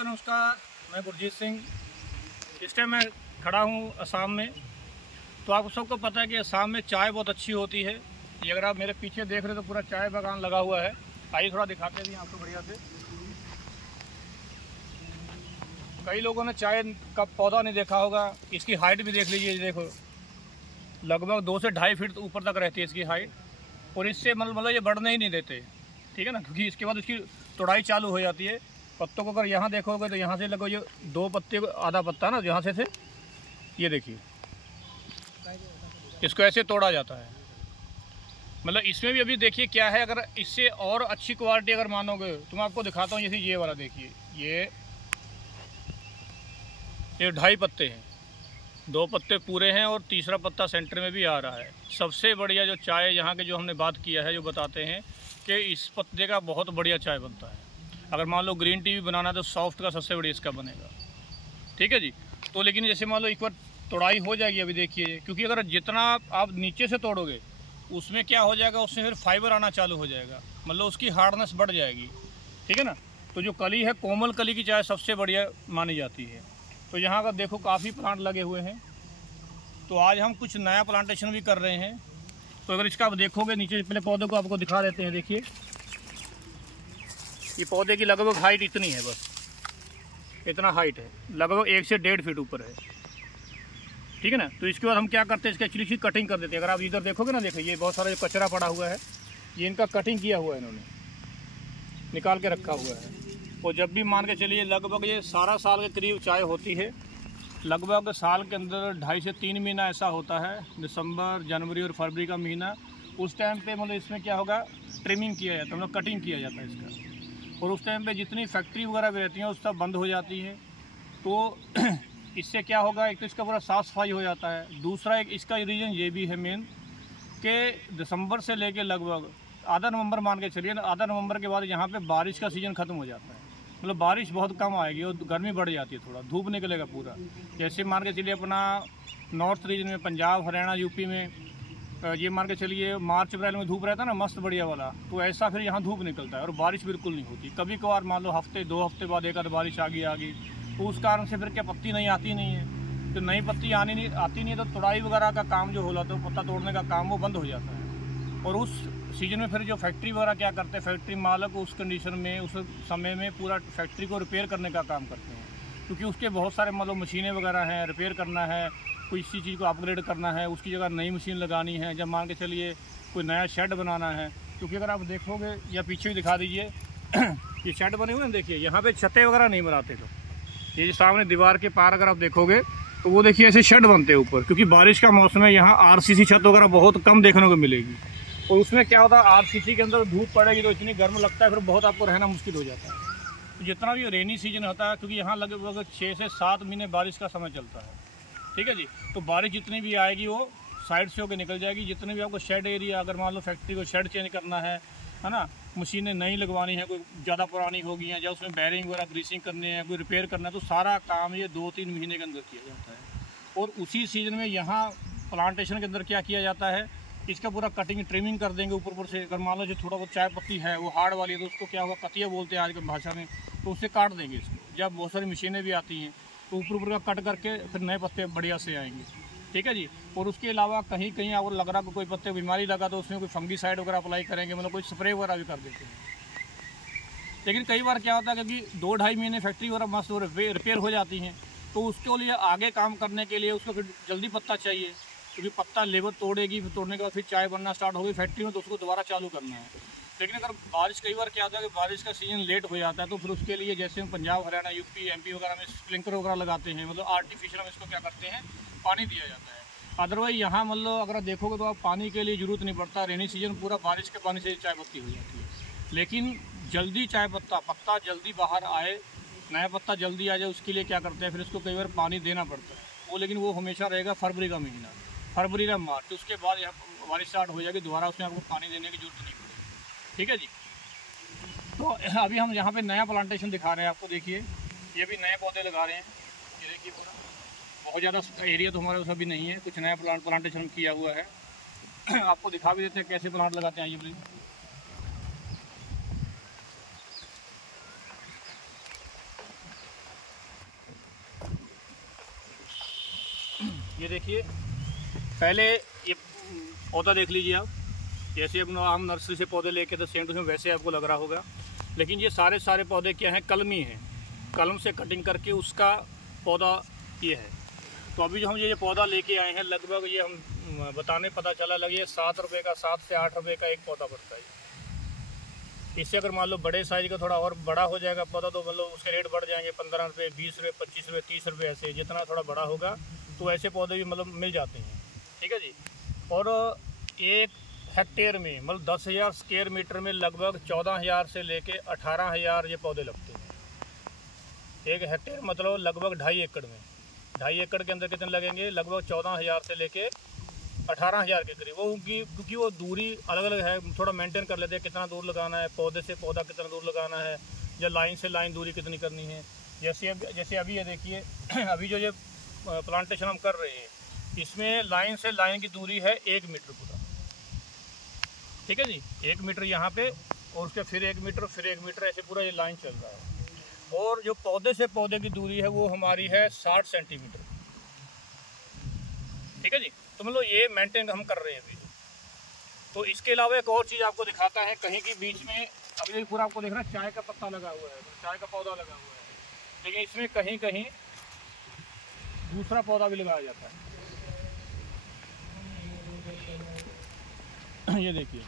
को नमस्कार। मैं गुरजीत सिंह। इस टाइम मैं खड़ा हूँ असम में। तो आप सबको पता है कि असम में चाय बहुत अच्छी होती है। ये अगर आप मेरे पीछे देख रहे हो तो पूरा चाय बागान लगा हुआ है। आइए थोड़ा दिखाते हैं आपको बढ़िया से। कई लोगों ने चाय का पौधा नहीं देखा होगा। इसकी हाइट भी देख लीजिए, देखो लगभग 2 से 2.5 फीट ऊपर तक रहती है इसकी हाइट। और इससे मतलब ये बढ़ने ही नहीं देते, ठीक है ना, क्योंकि इसके बाद इसकी तोड़ाई चालू हो जाती है। पत्तों को अगर यहाँ देखोगे तो यहाँ से लगो ये 2 पत्ते आधा पत्ता ना यहाँ से ये देखिए, इसको ऐसे तोड़ा जाता है। मतलब इसमें भी अभी देखिए क्या है, अगर इससे और अच्छी क्वालिटी अगर मानोगे तो मैं आपको दिखाता हूँ। जैसे ये वाला देखिए, ये 2.5 पत्ते हैं, 2 पत्ते पूरे हैं और तीसरा पत्ता सेंटर में भी आ रहा है। सबसे बढ़िया जो चाय यहाँ के जो हमने बात किया है, जो बताते हैं कि इस पत्ते का बहुत बढ़िया चाय बनता है। अगर मान लो ग्रीन टी भी बनाना है तो सॉफ्ट का सबसे बढ़िया इसका बनेगा, ठीक है जी। तो लेकिन जैसे मान लो एक बार तोड़ाई हो जाएगी, अभी देखिए, क्योंकि अगर जितना आप नीचे से तोड़ोगे उसमें क्या हो जाएगा, उसमें फिर फाइबर आना चालू हो जाएगा, मतलब उसकी हार्डनेस बढ़ जाएगी, ठीक है ना। तो जो कली है, कोमल कली की चाय सबसे बढ़िया मानी जाती है। तो यहाँ का देखो काफ़ी प्लांट लगे हुए हैं। तो आज हम कुछ नया प्लांटेशन भी कर रहे हैं। तो अगर इसका आप देखोगे नीचे, पहले पौधे को आपको दिखा देते हैं। देखिए ये पौधे की लगभग हाइट इतनी है, बस इतना हाइट है, लगभग 1 से 1.5 फीट ऊपर है, ठीक है ना। तो इसके बाद हम क्या करते हैं, इसका एक्चुअली कटिंग कर देते हैं। अगर आप इधर देखोगे ना, देखिए ये बहुत सारा जो कचरा पड़ा हुआ है, ये इनका कटिंग किया हुआ है, इन्होंने निकाल के रखा हुआ है। और जब भी मान के चलिए लगभग ये सारा साल के करीब चाय होती है। लगभग साल के अंदर 2.5 से 3 महीना ऐसा होता है, दिसंबर, जनवरी और फरवरी का महीना। उस टाइम पे मतलब इसमें क्या होगा, ट्रिमिंग किया जाता है, मतलब कटिंग किया जाता है इसका। और उस टाइम पे जितनी फैक्ट्री वगैरह भी रहती हैं उस सब बंद हो जाती है। तो इससे क्या होगा, एक तो इसका पूरा साफ़ सफाई हो जाता है। दूसरा एक इसका रीज़न ये भी है मेन कि दिसंबर से लेके लगभग आधा नवंबर मान के चलिए ना, आधा नवंबर के बाद यहाँ पे बारिश का सीज़न ख़त्म हो जाता है। मतलब बारिश बहुत कम आएगी और गर्मी बढ़ जाती है, थोड़ा धूप निकलेगा पूरा। जैसे मान के चलिए अपना नॉर्थ रीजन में, पंजाब, हरियाणा, यूपी में ये मान के चलिए मार्च अप्रैल में धूप रहता है ना, मस्त बढ़िया वाला। तो ऐसा फिर यहाँ धूप निकलता है और बारिश बिल्कुल नहीं होती। कभी कभार मान लो हफ्ते 2 हफ्ते बाद एक आध बारिश आ गई, तो उस कारण से फिर क्या पत्ती नहीं आती नहीं है। तो नई पत्ती आती नहीं है तो तोड़ाई वगैरह का काम जो होला, तो पत्ता तोड़ने का काम वो बंद हो जाता है। और उस सीजन में फिर जो फैक्ट्री वगैरह क्या करते हैं, फैक्ट्री मालक उस कंडीशन में, उस समय में पूरा फैक्ट्री को रिपेयर करने का काम करते हैं। क्योंकि उसके बहुत सारे मतलब मशीनें वगैरह हैं, रिपेयर करना है, कोई इसी चीज़ को अपग्रेड करना है, उसकी जगह नई मशीन लगानी है। जब मान के चलिए कोई नया शेड बनाना है, क्योंकि अगर आप देखोगे या पीछे भी दिखा दीजिए ये शेड बने हुए हैं, देखिए यहाँ पे छतें वगैरह नहीं बनाते। तो ये जो सामने दीवार के पार अगर आप देखोगे तो वो देखिए ऐसे शेड बनते हैं ऊपर, क्योंकि बारिश का मौसम है, यहाँ आरसीसी छत वगैरह बहुत कम देखने को मिलेगी। और उसमें क्या होता है, आरसीसी के अंदर धूप पड़ेगी तो इतनी गर्म लगता है, फिर बहुत आपको रहना मुश्किल हो जाता है। तो जितना भी रेनी सीजन होता है, क्योंकि यहाँ लगभग 6 से 7 महीने बारिश का समय चलता है, ठीक है जी। तो बारिश जितनी भी आएगी वो साइड से होकर निकल जाएगी। जितने भी आपको शेड एरिया, अगर मान लो फैक्ट्री को शेड चेंज करना है ना, मशीनें नई लगवानी है, कोई ज़्यादा पुरानी हो गई हैं, या उसमें बैरिंग वगैरह ग्रीसिंग करनी है, कोई रिपेयर करना है, तो सारा काम ये 2-3 महीने के अंदर किया जाता है। और उसी सीजन में यहाँ प्लांटेशन के अंदर क्या किया जाता है, इसका पूरा कटिंग ट्रिमिंग कर देंगे ऊपर से। अगर मान लो जो थोड़ा बहुत चाय पत्ती है वो हार्ड वाली है तो उसको क्या होगा, कतिया बोलते हैं आज की भाषा में, तो उससे काट देंगे इसको। जब बहुत सारी मशीनें भी आती हैं तो ऊपर का कट करके फिर नए पत्ते बढ़िया से आएंगे, ठीक है जी। और उसके अलावा कहीं कहीं अगर लग रहा कोई पत्ते बीमारी लगा तो उसमें कोई फंगीसाइड वगैरह अप्लाई करेंगे, मतलब कोई स्प्रे वगैरह भी कर देते हैं। लेकिन कई बार क्या होता है, क्योंकि 2-2.5 महीने फैक्ट्री वगैरह मस्त रिपेयर हो जाती हैं, तो उसके लिए आगे काम करने के लिए उसको फिर जल्दी पत्ता चाहिए, क्योंकि पत्ता लेबर तोड़ेगी, फिर तोड़ने के बाद फिर चाय बनना स्टार्ट होगी फैक्ट्री में, तो उसको दोबारा चालू करना है। लेकिन अगर बारिश, कई बार क्या होता है कि बारिश का सीजन लेट हो जाता है, तो फिर उसके लिए जैसे हम पंजाब, हरियाणा, यूपी, एमपी वगैरह में स्प्रिंकलर वगैरह लगाते हैं, मतलब आर्टिफिशियल हम इसको क्या करते हैं, पानी दिया जाता है। अदरवाइज यहाँ मतलब अगर देखोगे तो आप पानी के लिए ज़रूरत नहीं पड़ता। रेनी सीजन पूरा बारिश के पानी से चाय पत्ती हो जाती है। लेकिन जल्दी चाय पत्ता जल्दी बाहर आए, नया पत्ता जल्दी आ जाए, उसके लिए क्या करते हैं, फिर उसको कई बार पानी देना पड़ता है वो। लेकिन वो हमेशा रहेगा फरवरी का महीना, फरवरी या मार्च, तो उसके बाद यहाँ बारिश स्टार्ट हो जाएगी, दोबारा उसमें आपको पानी देने की जरूरत नहीं पड़ेगी, ठीक है जी। तो अभी हम यहाँ पे नया प्लांटेशन दिखा रहे हैं आपको। देखिए ये भी नए पौधे लगा रहे हैं, ये देखिए पूरा, बहुत ज़्यादा एरिया तो हमारे पास अभी नहीं है, कुछ नया प्लांटेशन किया हुआ है। आपको दिखा भी देते हैं कैसे प्लांट लगाते हैं, आइए प्लीज़। ये देखिए, पहले ये पौधा देख लीजिए आप, जैसे अब हम नर्सरी से पौधे लेके तो सेम टू सेम वैसे आपको लग रहा होगा, लेकिन ये सारे पौधे क्या हैं, कलमी हैं, कलम से कटिंग करके उसका पौधा ये है। तो अभी जो हम ये पौधा लेके आए हैं, लगभग ये हम बताने पता चला लगे 7 रुपये का, 7 से 8 रुपये का एक पौधा पड़ता है। इससे अगर मान लो बड़े साइज का थोड़ा और बड़ा हो जाएगा पौधा तो मतलब उसके रेट बढ़ जाएंगे, 15 रुपये, 20 रुपये, 25 रुपये, 30 रुपये, ऐसे जितना थोड़ा बड़ा होगा तो ऐसे पौधे भी मतलब मिल जाते हैं। ठीक है जी। और 1 हेक्टेयर में मतलब 10,000 स्क्वायर मीटर में लगभग 14,000 से लेके 18,000 ये पौधे लगते हैं। 1 हेक्टेयर मतलब लगभग 2.5 एकड़ में, 2.5 एकड़ के अंदर कितने लगेंगे, लगभग 14,000 से लेके 18,000 के करीब। वो क्योंकि वो दूरी अलग अलग है, थोड़ा मेंटेन कर लेते हैं कितना दूर लगाना है, पौधे से पौधा कितना दूर लगाना है, या लाइन से लाइन दूरी कितनी करनी है। जैसे अभी ये देखिए अभी जो ये प्लांटेशन हम कर रहे हैं, इसमें लाइन से लाइन की दूरी है 1 मीटर पूरा। ठीक है जी, 1 मीटर यहाँ पे, और उसके फिर 1 मीटर, फिर 1 मीटर, ऐसे पूरा ये लाइन चल रहा है। और जो पौधे से पौधे की दूरी है वो हमारी है 60 सेंटीमीटर। ठीक है जी। तो मतलब ये मेंटेन हम कर रहे हैं अभी। तो इसके अलावा एक और चीज़ आपको दिखाता है, कहीं की बीच में अभी पूरा आपको देख रहा है चाय का पत्ता लगा हुआ है, चाय का पौधा लगा हुआ है, लेकिन इसमें कहीं कहीं दूसरा पौधा भी लगाया जाता है। ये देखिए,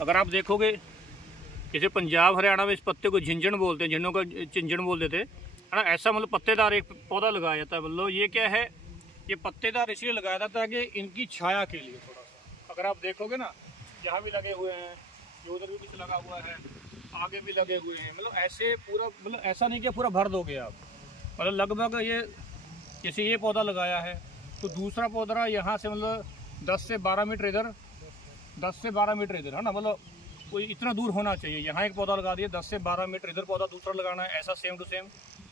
अगर आप देखोगे जैसे पंजाब हरियाणा में इस पत्ते को झिंझण बोलते हैं, झिंझों का चिंजण बोल देते हैं, है ना। ऐसा मतलब पत्तेदार एक पौधा लगाया जाता है। मतलब ये क्या है, ये पत्तेदार इसलिए लगाया जाता है कि इनकी छाया के लिए थोड़ा सा। अगर आप देखोगे ना, यहाँ भी लगे हुए हैं, ये उधर भी कुछ लगा हुआ है, आगे भी लगे हुए हैं, मतलब ऐसे पूरा, मतलब ऐसा नहीं कि पूरा भर दोगे आप, मतलब लगभग ये जैसे ये पौधा लगाया है तो दूसरा पौधा यहाँ से मतलब 10 से 12 मीटर इधर, 10 से 12 मीटर इधर, है ना। मतलब कोई इतना दूर होना चाहिए। यहाँ एक पौधा लगा दिया, 10 से 12 मीटर इधर पौधा दूसरा लगाना है, ऐसा सेम टू सेम,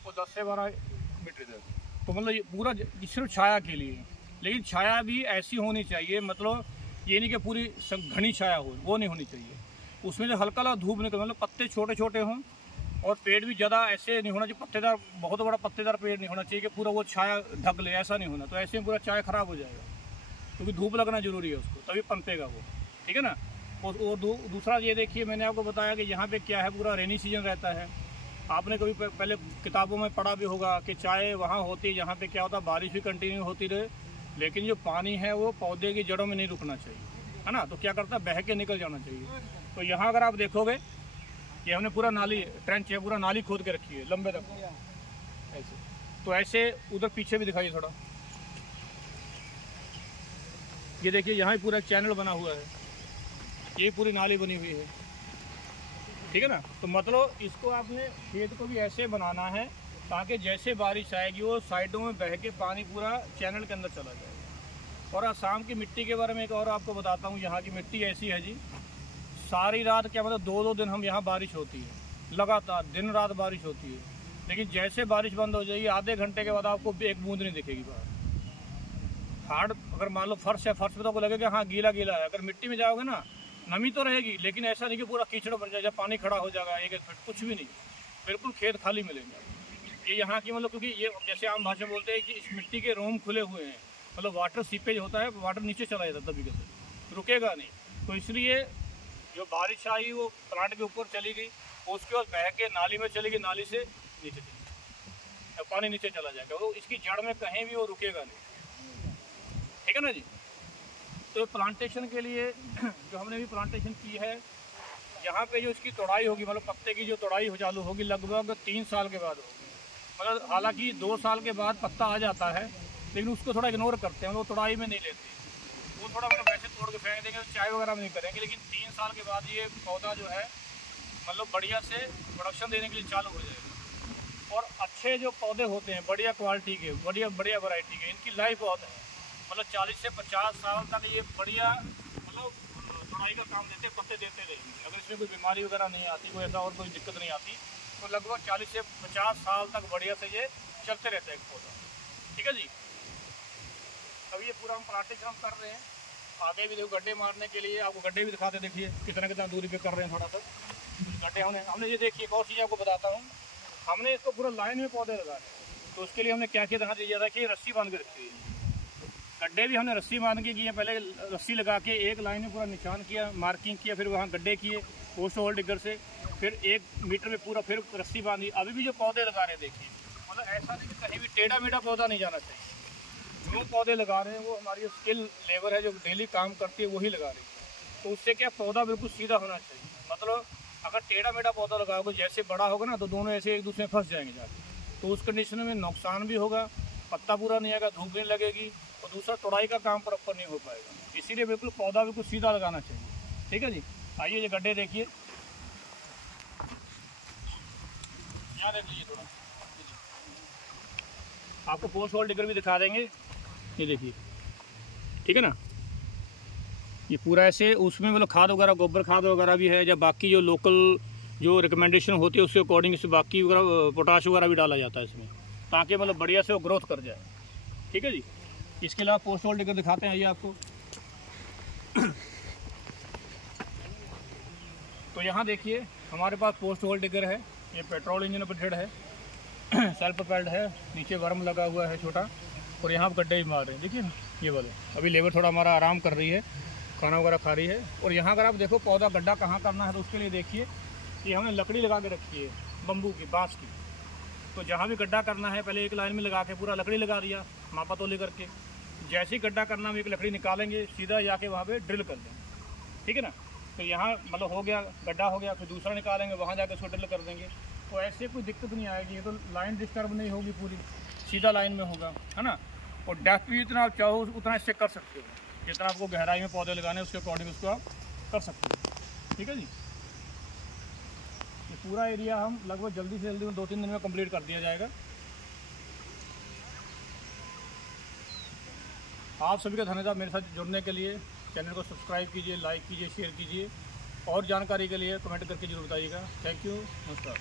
वो 10 से 12 मीटर इधर। तो मतलब ये पूरा सिर्फ छाया के लिए, लेकिन छाया भी ऐसी होनी चाहिए, मतलब ये नहीं कि पूरी घनी छाया हो, वो नहीं होनी चाहिए। उसमें जो हल्का हल्का धूप निकले, मतलब पत्ते छोटे छोटे हों, और पेड़ भी ज़्यादा ऐसे नहीं होना चाहिए, पत्तेदार, बहुत बड़ा पत्तेदार पेड़ नहीं होना चाहिए कि पूरा वो छाया ढक ले, ऐसा नहीं होना। तो ऐसे में पूरा चाय ख़राब हो जाएगा, क्योंकि धूप लगना ज़रूरी है उसको, तभी पनपेगा वो। ठीक है ना। और दूसरा ये देखिए, मैंने आपको बताया कि यहाँ पे क्या है, पूरा रेनी सीजन रहता है। आपने कभी पहले किताबों में पढ़ा भी होगा कि चाय वहाँ होती है, यहाँ पे क्या होता है, बारिश भी कंटिन्यू होती रहे, लेकिन जो पानी है वो पौधे की जड़ों में नहीं रुकना चाहिए, है ना। तो क्या करता है, बह के निकल जाना चाहिए। तो यहाँ अगर आप देखोगे, ये हमने पूरा नाली, ट्रेंच है, पूरा नाली खोद के रखी है लंबे तक ऐसे। तो ऐसे उधर पीछे भी दिखाइए थोड़ा, ये देखिए यहाँ भी पूरा चैनल बना हुआ है, ये पूरी नाली बनी हुई है। ठीक है ना। तो मतलब इसको आपने खेत को भी ऐसे बनाना है ताकि जैसे बारिश आएगी वो साइडों में बह के पानी पूरा चैनल के अंदर चला जाएगा। और असम की मिट्टी के बारे में एक और आपको बताता हूँ, यहाँ की मिट्टी ऐसी है जी, सारी रात, क्या मतलब 2-2 दिन हम यहाँ बारिश होती है, लगातार दिन रात बारिश होती है, लेकिन जैसे बारिश बंद हो जाएगी आधे घंटे के बाद आपको एक बूंद नहीं दिखेगी बाहर। हार्ड अगर मान लो फर्श है, फर्श पे तो आपको लगेगा हाँ गीला गीला है। अगर मिट्टी में जाओगे ना, नमी तो रहेगी, लेकिन ऐसा नहीं कि पूरा कीचड़ बन जाएगा, पानी खड़ा हो जाएगा 1-1 फीट, कुछ भी नहीं, बिल्कुल खेत खाली मिलेंगे। ये यहाँ की मतलब, क्योंकि ये जैसे आम भाषा में बोलते हैं कि इस मिट्टी के रोम खुले हुए हैं, मतलब वाटर सीपेज होता है, वाटर नीचे चला जाता है तरीके से, रुकेगा नहीं। तो इसलिए जो बारिश आई वो प्लांट के ऊपर चली गई, उसके बाद बह के नाली में चली गई, नाली से नीचे चली गई, पानी नीचे चला जाएगा, वो इसकी जड़ में कहीं भी वो रुकेगा नहीं। ठीक है ना जी। तो प्लांटेशन के लिए जो हमने भी प्लांटेशन की है, यहाँ पे जो इसकी तोड़ाई होगी, मतलब पत्ते की जो तोड़ाई हो चालू होगी लगभग 3 साल के बाद होगी। मतलब हालांकि 2 साल के बाद पत्ता आ जाता है, लेकिन उसको थोड़ा इग्नोर करते हैं, वो तोड़ाई में नहीं लेते, वो थोड़ा मतलब वैसे तोड़ के फेंक देंगे, चाय वगैरह में नहीं करेंगे। लेकिन 3 साल के बाद ये पौधा जो है मतलब बढ़िया से प्रोडक्शन देने के लिए चालू हो जाएगा। और अच्छे जो पौधे होते हैं, बढ़िया क्वालिटी के, बढ़िया वैरायटी के, इनकी लाइफ बहुत है, मतलब 40 से 50 साल तक ये बढ़िया मतलब तोड़ाई का काम देते, पत्ते देते रहेंगे। अगर इसमें कोई बीमारी वगैरह नहीं आती, कोई ऐसा और कोई दिक्कत नहीं आती, तो लगभग 40 से 50 साल तक बढ़िया से ये चलते रहता है एक पौधा। ठीक है जी। अभी ये पूरा हम प्लांटेशन हम कर रहे हैं, आगे भी देखो गड्ढे मारने के लिए, आपको गड्ढे भी दिखाते, देखिए कितना दूरी पे कर रहे हैं। थोड़ा सा गड्ढे हमने ये देखिए, एक और चीज़ आपको बताता हूँ, हमने इसको पूरा लाइन में पौधे लगाए, तो उसके लिए हमने क्या किया था, देखिए रस्सी बांध के रखी है, गड्ढे भी हमने रस्सी बांध के किए, पहले रस्सी लगा के एक लाइन में पूरा निशान किया, मार्किंग किया, फिर वहाँ गड्ढे किए पोस्ट होल डिगर से, फिर 1 मीटर में पूरा फिर रस्सी बांधी। अभी भी जो पौधे लगा रहे हैं देखिए, मतलब ऐसा नहीं कि कहीं भी टेढ़ा मेढ़ा पौधा नहीं जाना चाहिए। जो पौधे लगा रहे हैं वो हमारी स्किल लेबर है जो डेली काम करती है वही लगा रही है। तो उससे क्या पौधा बिल्कुल सीधा होना चाहिए। मतलब अगर टेढ़ा मेढ़ा पौधा लगाओगे जैसे बड़ा होगा ना तो दोनों ऐसे एक दूसरे में फंस जाएंगे जाके, तो उस कंडीशन में नुकसान भी होगा, पत्ता पूरा नहीं आएगा, धूप नहीं लगेगी, और दूसरा तोड़ाई का काम प्रॉपर नहीं हो पाएगा। इसीलिए बिल्कुल पौधा बिल्कुल सीधा लगाना चाहिए। ठीक है जी। आइए ये गड्ढे देखिए, यहाँ देख लीजिए थोड़ा, आपको पोस्ट होल डिगर भी दिखा देंगे। ये देखिए, ठीक है ना, ये पूरा ऐसे उसमें मतलब खाद वगैरह, गोबर खाद वगैरह भी है, या बाकी जो लोकल जो रिकमेंडेशन होती है उसके अकॉर्डिंग से बाकी वगैरह पोटाश वगैरह भी डाला जाता है इसमें, ताकि मतलब बढ़िया से वो ग्रोथ कर जाए। ठीक है जी। इसके अलावा पोस्ट होल डिगर दिखाते हैं, आइए आपको। तो यहाँ देखिए हमारे पास पोस्ट होल डिगर है, ये पेट्रोल इंजन ऑपरेटेड है, सेल्फ प्रोपेल्ड है, नीचे वर्म लगा हुआ है छोटा, और यहाँ पर गड्ढे भी मार रहे हैं। देखिए ना ये वाले, अभी लेबर थोड़ा हमारा आराम कर रही है, खाना वगैरह खा रही है। और यहाँ अगर आप देखो पौधा गड्ढा कहाँ करना है तो उसके लिए देखिए कि हमने लकड़ी लगा के रखी है, बम्बू की, बाँस की। तो जहाँ भी गड्ढा करना है पहले एक लाइन में लगा के पूरा लकड़ी लगा दिया मापा तोले करके, जैसे ही गड्ढा करना हम एक लकड़ी निकालेंगे सीधा जाके वहाँ पे ड्रिल कर देंगे। ठीक है ना, तो यहाँ मतलब हो गया गड्ढा हो गया, फिर दूसरा निकालेंगे वहाँ जाकर उसको ड्रिल कर देंगे। तो ऐसे कोई दिक्कत नहीं आएगी, ये तो लाइन डिस्टर्ब नहीं होगी, पूरी सीधा लाइन में होगा, है ना। और डेप्थ भी जितना आप चाहो उतना इससे कर सकते हो, जितना आपको गहराई में पौधे लगाने उसके अकॉर्डिंग उसको आप कर सकते हो। ठीक है जी। ये पूरा एरिया हम लगभग जल्दी से जल्दी 2-3 दिन में कंप्लीट कर दिया जाएगा। आप सभी का धन्यवाद मेरे साथ जुड़ने के लिए। चैनल को सब्सक्राइब कीजिए, लाइक कीजिए, शेयर कीजिए, और जानकारी के लिए कमेंट करके जरूर बताइएगा। थैंक यू, नमस्कार।